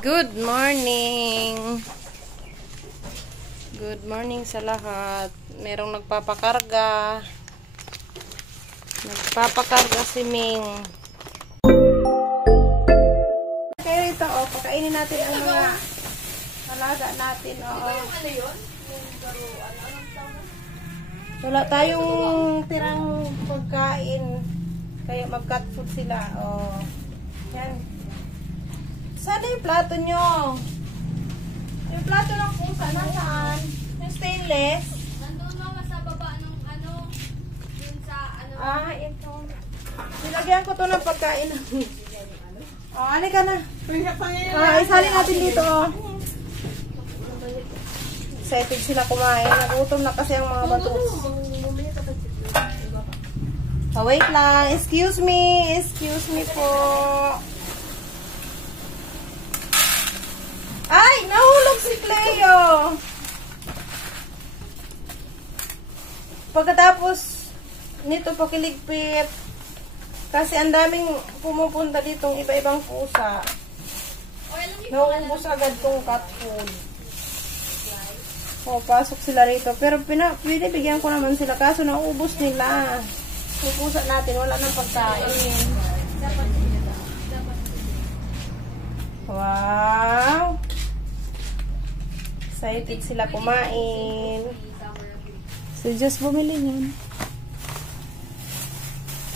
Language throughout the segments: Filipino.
Good morning! Good morning sa lahat. Merong nagpapakarga. Nagpapakarga si Ming. Kaya ito, pakainin natin ang mga alaga natin. Ano yun? Wala tayong tirang pagkain. Kaya mag-cut food sila. Yan. Sana yung plato nyo? Yung plato ng pusa, nasaan? Yung stainless? Nandun mama sa baba ng ano, dun sa ano. Ito. Nilagyan ko to ng pagkain. Halika na. Isali natin dito. Excited sila kumain. Nagutom na kasi ang mga batos. Wait lang. Excuse me. Excuse me po. Ay! Nahulog si Cleo! Pagkatapos nito pakiligpit kasi ang daming pumupunta ditong iba-ibang pusa. Nauubos agad tong cat food. Pasok sila rito. Pero binibigyan ko naman sila kaso nauubos nila. Yung pusa natin wala nang pagkain. Wow! Excited sila kumain. So, just bumili niyan.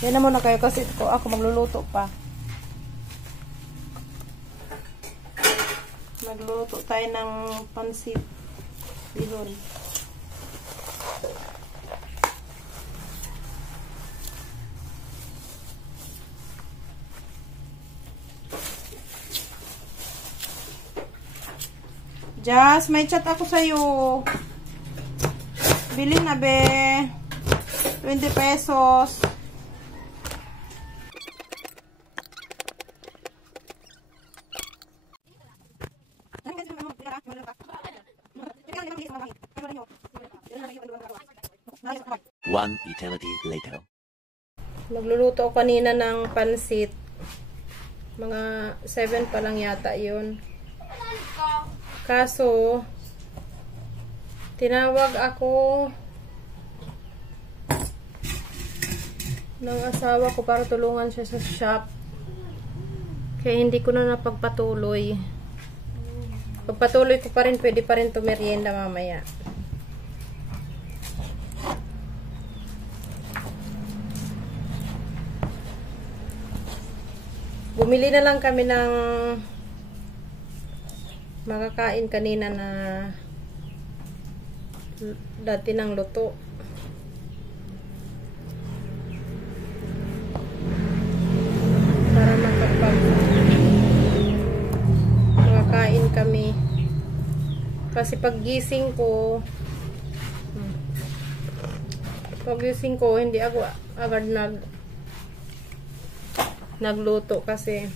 Yan na muna kayo kasi ako magluluto pa. Magluluto tayo ng pansit. Bihon. Just, may chat ako sa'yo. Bili na be. 20 pesos. One eternity later. Nagluluto ako kanina ng pansit. Mga 7 pa lang yata yun. Kaso, tinawag ako ng asawa ko para tulungan siya sa shop. Kaya hindi ko na napagpatuloy. Pagpatuloy ko pa rin, pwede pa rin tumerienda mamaya. Bumili na lang kami ng makakain kanina na dati ng luto. Para makakain kami. Kasi paggising ko hindi ako agad nagluto kasi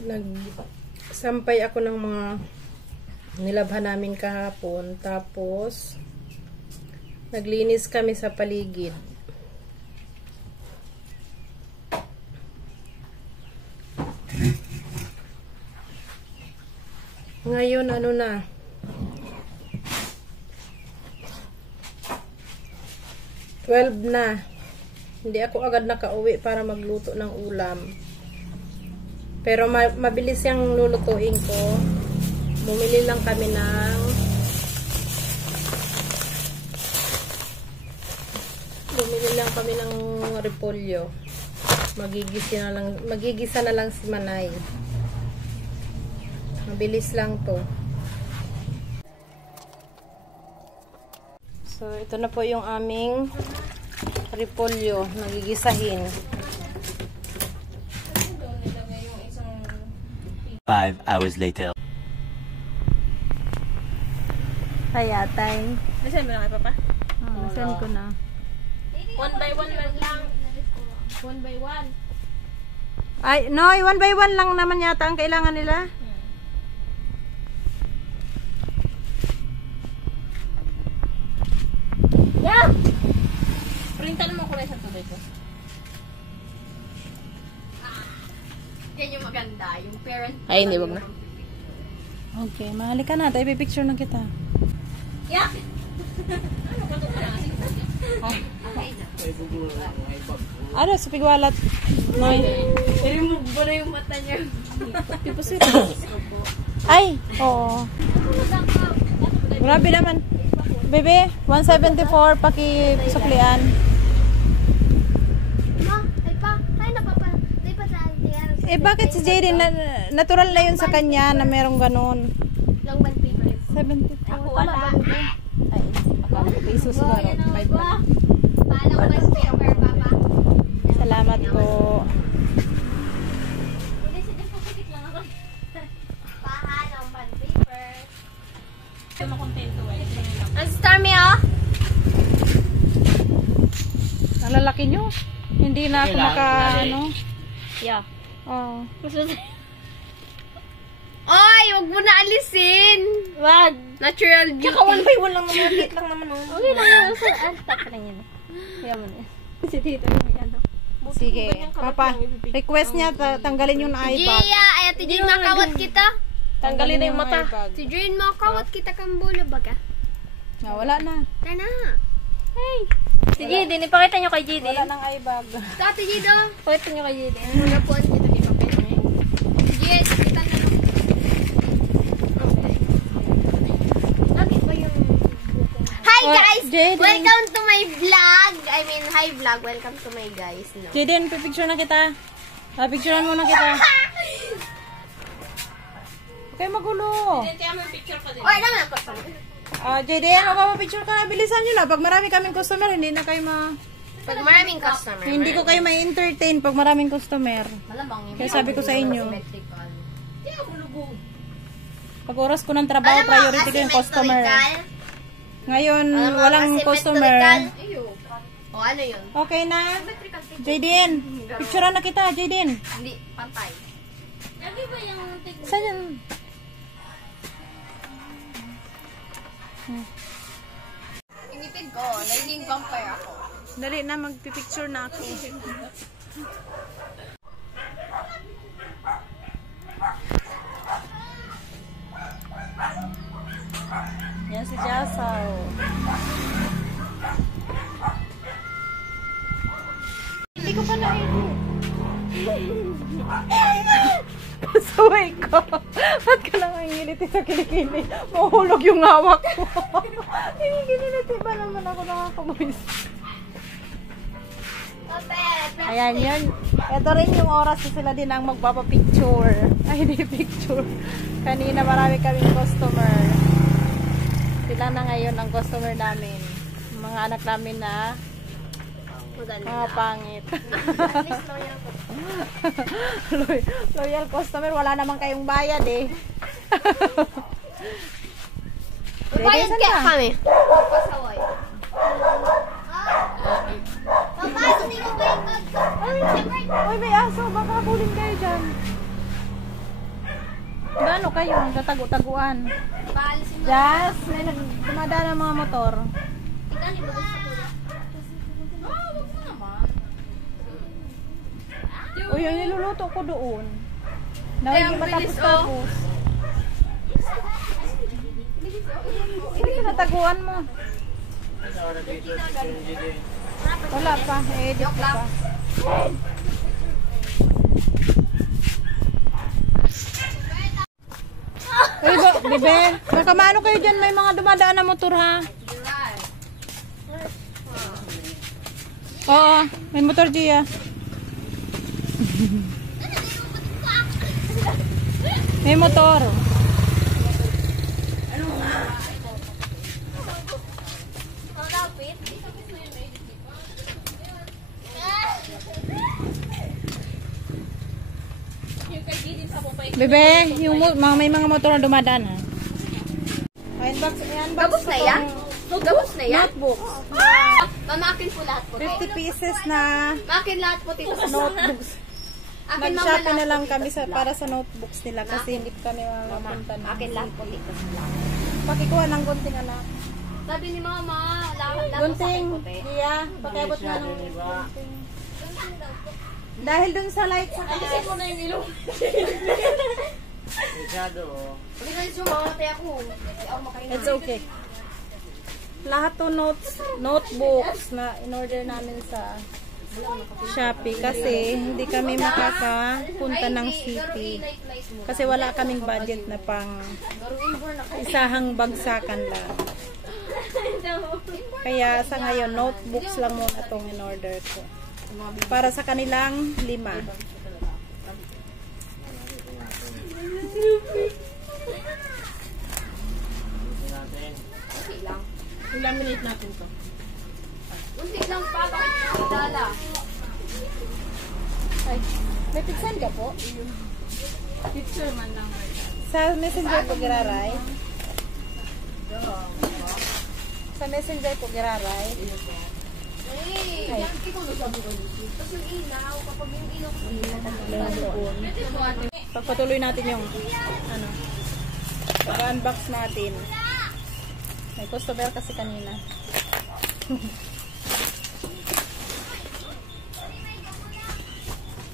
nagsampay ako ng mga nilabhan namin kahapon, tapos naglinis kami sa paligid. Ngayon ano na, twelve na. Hindi ako agad nakauwi para magluto ng ulam. Pero mabilis yung lulutuin ko. Bumili lang kami ng repolyo. Magigisa na lang si Manay. Mabilis lang to. So, ito na po yung aming repolyo. Nagigisahin. 5 hours later. Kaya time. Nasaan mo na kay Papa? Send ko na. 1 by 1 lang. 1 by 1. Ay, no, 1 by 1 lang naman yata ang kailangan nila. Yeah! Printan mo ko rin sa tuloy ko. Yan yung maganda. merienda. Yung parent. Ay, hindi, wag na. Okay, mahali ka na. Tayo picture na kita. Yeah. Ano, sa pigwalat? Noy. I-remove mo na yung mata niya. Ay, oo. Grabe naman. Bebe, 174 pakisuklian. Ma, ay pa, tayo na papa. Di pa tayo. Eh bakit si Jaden natural na yun sa kanya na merong ganun? Long band paper. 74. Ako wala. Ay, akala ko pesos na. Paano band paper, papa? Salamat po. Hindi, sige, pupikit lang ako. Paano band paper? Ang stormy ah. Ang lalaki nyo. Hindi na ako ano. Yeah. Oh. Oy, wag mo na alisin. Wag. Natural beauty. Tsaka 1 by 1 lang naman. Hit lang naman. Okay lang yun. Stop na yun. Kaya mo na. Si Tito yung ano. Sige. Papa, request niya tanggalin yung iPad. Gia, ay ati Jane, makawat kita. Tanggalin na yung mata. Si Jane, makawat kita kang bulo baga. Ah, wala na. Tana. Hey. Si Jidin, ipakita nyo kay Jidin. Wala nang iBag. Ito, ati Jane, oh. Pakita nyo kay Jidin. Muna po, kita di papel. Yes, kita na. Bakit ba yung... Hi guys! Jaden. Welcome to my vlog. I mean, hi vlog. Welcome to my guys. No. Jaden, picture na kita. Picturean muna kita. Okay, magulo. Or naman ako. Jaden, picture ka na. Bilisan nyo na. Pag marami kaming customer, hindi na kayo Pag maraming customer. Hindi ko kayo ma-entertain pag maraming customer. Malamang Kaya sabi ko sa inyo. Pag oras ko ng trabaho, priority ko yung customer. Ngayon, walang customer. O ano yun? Okay na? Jaden, picturean na kita, Jaden. Hindi, pantay. Saan yan? Inipid ko, naging vampire ako. Dali na, magpipicture na ako. Yan si Jasaw. Hindi ko pa na-edit. Pasaway ko. Ba't ka lang ang ngiliti sa kilikili? Mahulog yung hawak ko. Hinigiliti ba naman ako nakakamuis? Ayan yun. Ito rin yung oras na sila din ang magpapapicture. Ay, hindi picture. Kanina marami kaming customer. Sila na ngayon ang customer namin. Mga anak namin na mga pangit. Loyal customer. Wala naman kayong bayad eh. Bayad kaya kami. Pasaway. Papa, hindi ko ba yung Uy, may aso. Baka kuling kayo dyan. Gaano kayo? Tatago-taguan. Paalisin mo. Jazz, may dumadaan ng mga motor. Ikan, iba gusto ko. Uy, yung niluluto ko doon. Na hindi matapos-tapos. Hindi kinataguan mo. Wala pa. Edit ko pa. Uy, bebe. Makamano kayo dyan? May mga dumadaan na motor ha. Oo, may motor Gia. May motor. Bebe, yung may mga motor na dumadaan ha. Unbox Gabos na yan? Gabos na yan? Notebook. Mamakin po lahat po. 50 pieces na Makin lahat po tito sa notebooks. Akin mama Nag-shopping na lahat lang po kami tito sa para sa notebooks nila kasi hindi kami mapunta na. Akin lahat po tito sa lahat. Pakikuha ng gunting anak. Sabi ni mama, lahat sa Gunting. puti. Iya, pakiabot nga ng gunting. Dahil dun sa light sa Alisin mo na yung ilong. Pag inalis yung mamatay ako. Hindi ako makainin. It's okay. Lahat to notebooks na in-order namin sa Shopee kasi hindi kami makakapunta ng city. Kasi wala kaming budget na pang isahang bagsakan lang. Kaya sa ngayon, notebooks lang muna itong in-order ko. Para sa kanilang 5. I-laminate natin to. Unti lang pa, bakit nakidala? Ay, may pizza ka po? Picture man lang. Sa messenger po giraray? Sa messenger po giraray? Ay, ikaw na sabi ko dito. Tapos yung ilaw, kapag yung ilaw ko, Pagpatuloy natin yung ano, pag-unbox natin. May customer kasi kanina.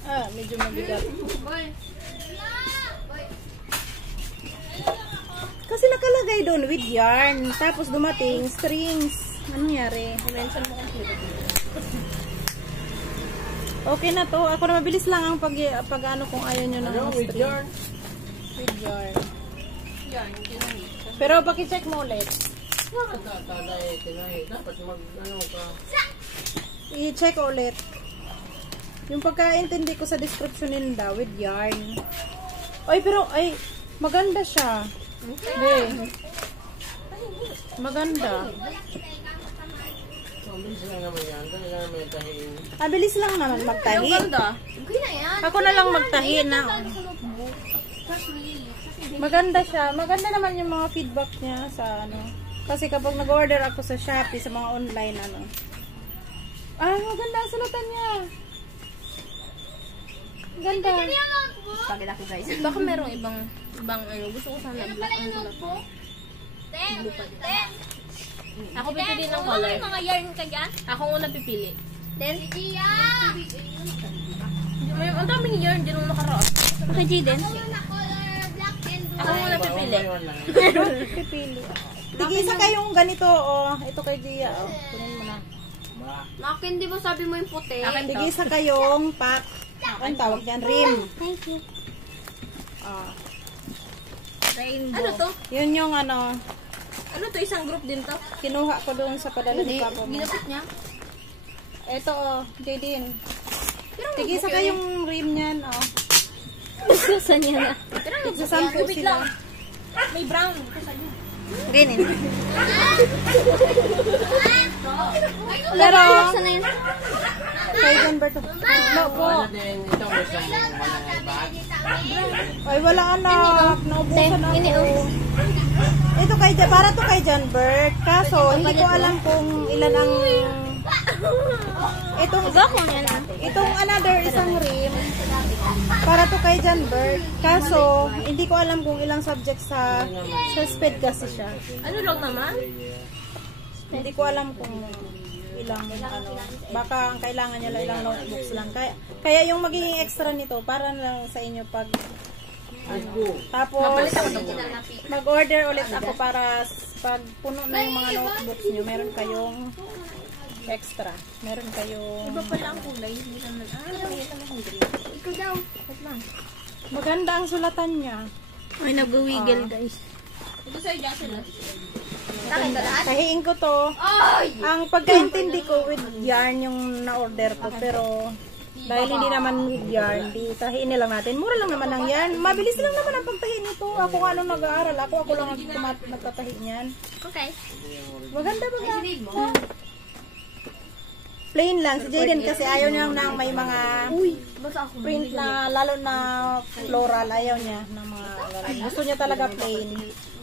Medyo mabigat. Kasi nakalagay doon with yarn. Tapos dumating strings. Ano nangyari? Mention mo complete. Okay na to. Ako na mabilis lang ang pag ano kung ayaw nyo ng with yarn. With yarn. Pero paki-check mo ulit. I-check ulit. Yung pagkaintindi ko sa description nila with yarn. Ay, pero, ay, maganda siya. Okay. Maganda. Bilis lang naman magtahi. Okay na yan. Ako na lang magtahi na. Maganda siya. Maganda naman yung mga feedback niya sa ano. Kasi kapag nag-order ako sa Shopee, sa mga online ano. Maganda ang sulatan niya. Ganda. Pagod ako guys. Baka merong ibang ano. Gusto ko sana black ang sulat ko. Ako pipili ng color. Mga yarn ka dyan? Ako muna pipili. Then, Gia! May ang daming yarn din nung nakaraan. Okay, Jaden. Black and blue. Ako muna pipili. Pipili. Tigisa kayong ganito, oh. Ito kay Gia, oh. Kunin mo na. Akin, di ba sabi mo yung puti? Tigisa kayong pack. Ang tawag dyan, rim. Thank you. Ano to? Yun yung ano, Ano to? Isang group din to? kinuha ko doon sa padala ni Papa mo. Ginapit niya? Ito, oh, Jaden. Tigisa kayong rim niyan, oh. Saan niya na? Nagsasampo sila. May brown. Ito sa'yo. Ganyan. Pero, Saan na yun? kay John Berto. No po. Ay, wala anak. Naubusan ako. Ito kay, para to kay John Bert. Kaso, hindi ko alam kung ilan ang... Itong another isang rim. Para to kay John Bert. Kaso, hindi ko alam kung ilang subject sa speed kasi siya. Ano lang naman? Hindi ko alam kung ilang ano. Baka ang kailangan niya lang ilang notebooks lang. Kaya yung magiging extra nito para lang sa inyo pag ano. Tapos mag-order ulit ako para pag puno na yung mga notebooks niyo, meron kayong extra. Meron kayong Iba pala ang kulay. Hindi naman. Ikaw daw. maganda ang sulatan niya. Ay, nag-wiggle guys. Ito sa'yo, Jackson. Kahiin ko to. Ang pagkaintindi ko with yarn yung na-order ko. Pero dahil hindi naman with yarn, di tahiin lang natin. Mura lang naman ang yarn. Mabilis lang naman ang pagtahi nito. Ako nga nung nag-aaral. Ako lang nagtatahi niyan. Okay. Maganda ba nga? Plain lang. Si Jaden kasi ayaw niya nang may mga print na, lalo na floral. Ayaw niya ng mga ganun. Gusto niya talaga plain.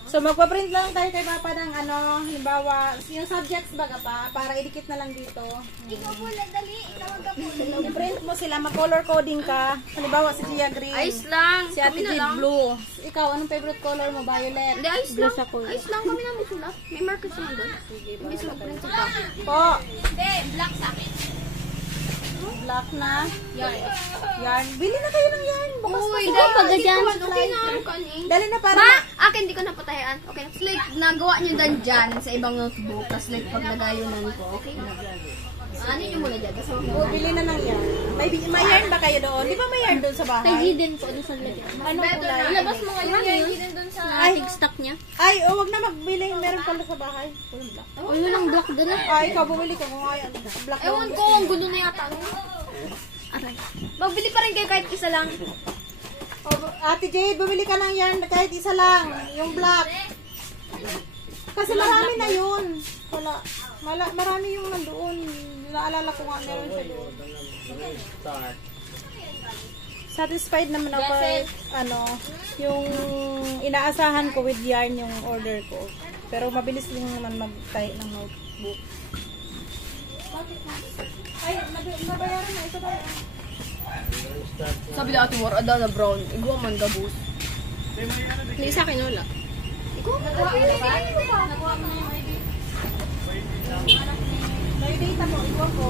So, magpa-print lang tayo kay Papa ng ano, halimbawa, yung subjects baga pa, para idikit na lang dito. Ikaw po, dali. Ikaw ang kapo. I-print mo sila, mag-color coding ka. Halimbawa, si Gia green. Ice lang. Si Ate Jade blue. Ikaw, anong favorite color mo? Violet. Hindi, ice lang. Ice lang kami namin sulat. May markers naman doon. Hindi sulat print ka. Po. Hindi, black sa akin. Black na. Yarn. Yarn. Bili na kayo ng yarn. Bukas Uy, na. dahil pag dyan. Okay na ang kanin. Dali na para. Ma, akin di ko napatayan. Okay. So, like, nagawa nyo dyan sa ibang notebook. Tapos like, pag nagayunan ko. Okay? Ano nyo muna dyan? Tapos Bili na ng yarn. May yarn ba kayo doon? Di ba may yarn doon sa bahay? din po doon sa lagyan. Ano kulay? Ilabas mo ngayon yung doon sa ating stock niya. Ay, wag na magbili. Meron pala sa bahay. Walang black. Uy, walang black doon ah. Ay, ikaw bumili ka kung ayaw. Black na. Ewan ko, ang gulo na yata. Aray. Magbili pa rin kayo kahit isa lang. Ate Jade, bumili ka ng yarn kahit isa lang. Yung black. Kasi marami na yun. Marami yung nandoon. Naalala ko nga meron siya doon. Satisfied naman ako yung inaasahan ko with yarn yung order ko. Pero mabilis lang naman mag-tie ng notebook. Ay, nabayaran na. Ito ba? Sabi na ate War, ada na brown. Igwa man gabus. Hindi sa akin wala. Nakuha mo na yung ID. May data mo. Ikaw po.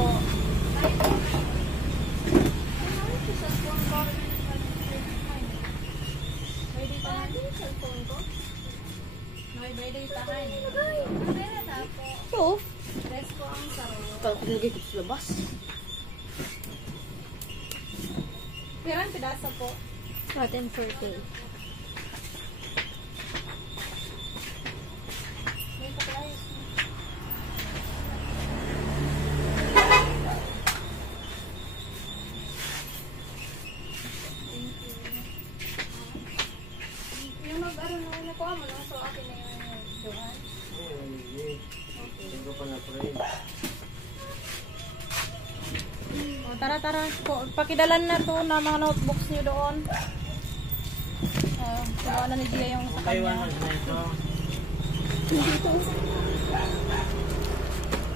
May data na din sa cellphone ko. May data na yun. Ito. Dress ko ang sarong. Kala ko nagay ko sa labas. Pirang pidasa po. 10:40. May palayos. Yung mag-ano na nakuha mo lang so akin na yung Johan. O, tara. Pakidalan na to na mga notebooks nyo doon. Kinuha na ni Gia yung sa kanya.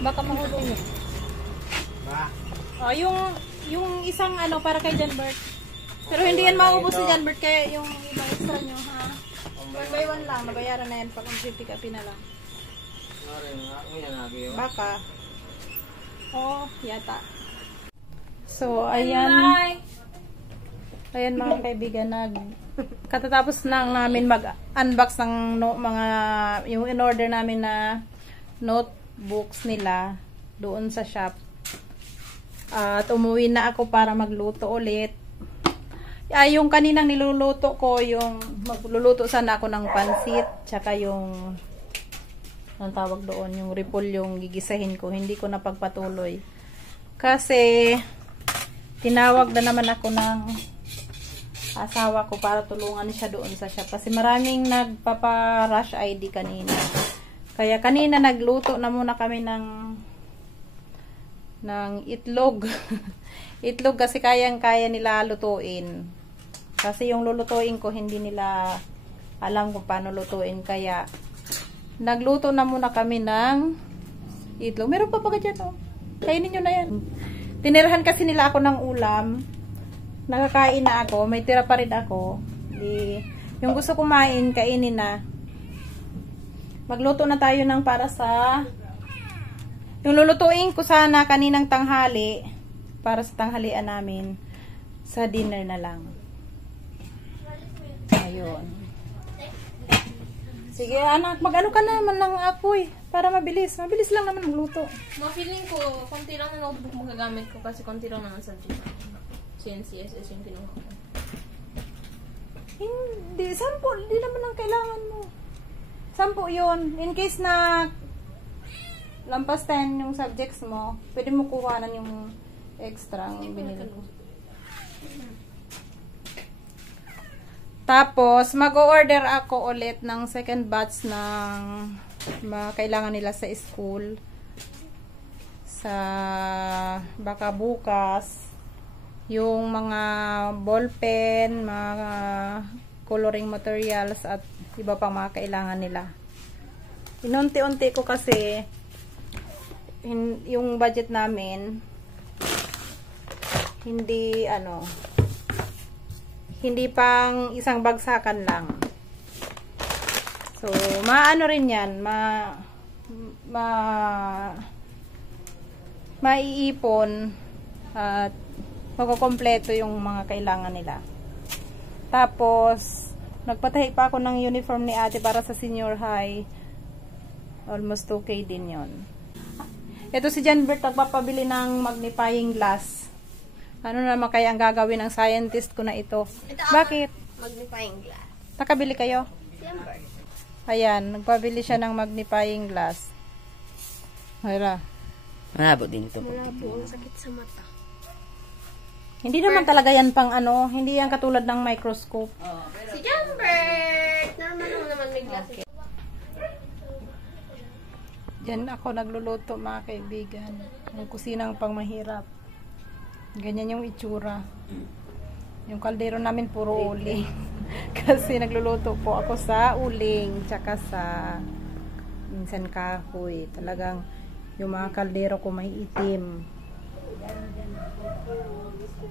Baka mahulog. Yung isang para kay Janbert. Pero hindi yan maubos si Janbert kaya yung iba extra nyo ha. 1 by 1 lang. Nabayaran na yan pag ang pick up na lang. Baka. Yata. So, ayan. Ayan mga kaibigan, katatapos lang namin mag-unbox ng yung in-order namin na notebooks nila doon sa shop. At umuwi na ako para magluto ulit. Yung kaninang niluluto ko, yung magluluto sana ako ng pansit, tsaka yung anong tawag doon, yung repolyo gigisahin ko. Hindi ko napagpatuloy. Kasi tinawag na naman ako ng asawa ko para tulungan siya doon sa shop. Kasi maraming nagpapa-rush ID kanina. Kaya kanina nagluto na muna kami ng itlog. Itlog kasi kayang-kaya nila lutuin. Kasi yung lulutuin ko hindi nila alam kung paano lutuin. Kaya nagluto na muna kami ng itlog. Meron pa ba dyan? Kainin nyo na yan. Tinirahan kasi nila ako ng ulam. Nakakain na ako. May tira pa rin ako. Yung gusto kumain, kainin na. Magluto na tayo ng para sa yung lulutuin ko sana kaninang tanghali para sa tanghalian namin. Sa dinner na lang. Ayun. Sige anak, mag-ano ka naman ng apoy para mabilis. Mabilis lang naman magluto. Ma-feeling ko, konti lang na notebook magagamit ko kasi konti lang naman subject. CNCSS yung kinuha ko. Hindi, 10. Hindi naman ang kailangan mo. 10 yun. In case na lampas 10 yung subjects mo, pwede mo kuhanan yung extra ang binili ko. Tapos, mag-order ako ulit ng second batch ng kailangan nila sa school. Baka bukas. Yung mga ballpen, mga coloring materials, at iba pang mga kailangan nila. Inunti-unti ko kasi yung budget namin hindi pang isang bagsakan lang. So, maano rin yan, maiipon At magkukompleto yung mga kailangan nila. Tapos, nagpatahi pa ako ng uniform ni ate para sa senior high. Almost 2K din yon. Ito si Janbert, nagpapabili ng magnifying glass. Ano naman kaya ang gagawin ng scientist ko na ito? Bakit? Magnifying glass. Nakabili kayo? Siyempre. Ayan, nagpabili siya ng magnifying glass. Hala. Malabo din ito. Malabo, ang sakit sa mata. Hindi naman talaga yan pang ano, hindi yan katulad ng microscope. Si Jambert! Normal lang naman may glasses. Diyan ako nagluluto mga kaibigan. Ang kusinang pang mahirap. Ganyan yung itsura. Yung kaldero namin puro uling. Kasi nagluluto po ako sa uling. Tsaka sa minsan kahoy. Talagang yung mga kaldero ko may itim.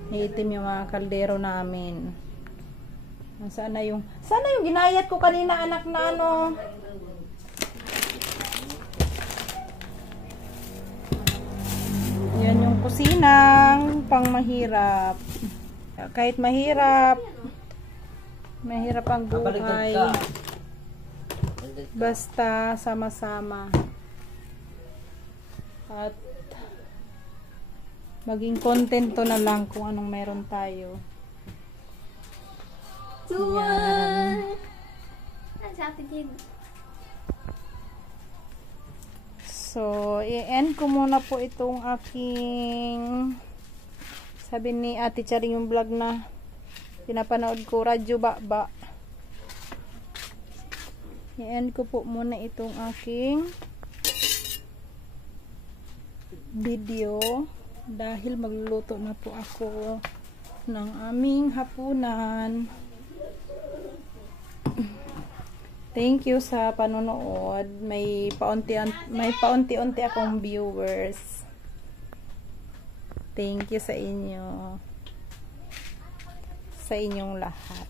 May itim yung mga kaldero namin. Sana yung ginayat ko kanina anak na ano. Yan yung kusinang pang mahirap. Kahit mahirap ang buhay. Basta sama-sama. At maging kontento na lang kung anong meron tayo. Yan. Sa atin din. So, i-end ko muna po itong aking sabi ni Ate Charing yung vlog na pinapanood ko, Radyo Baba. I-end ko po muna itong aking video dahil magluluto na po ako ng aming hapunan. Thank you sa panonood. May paunti-unti akong viewers. Thank you sa inyo. Sa inyong lahat.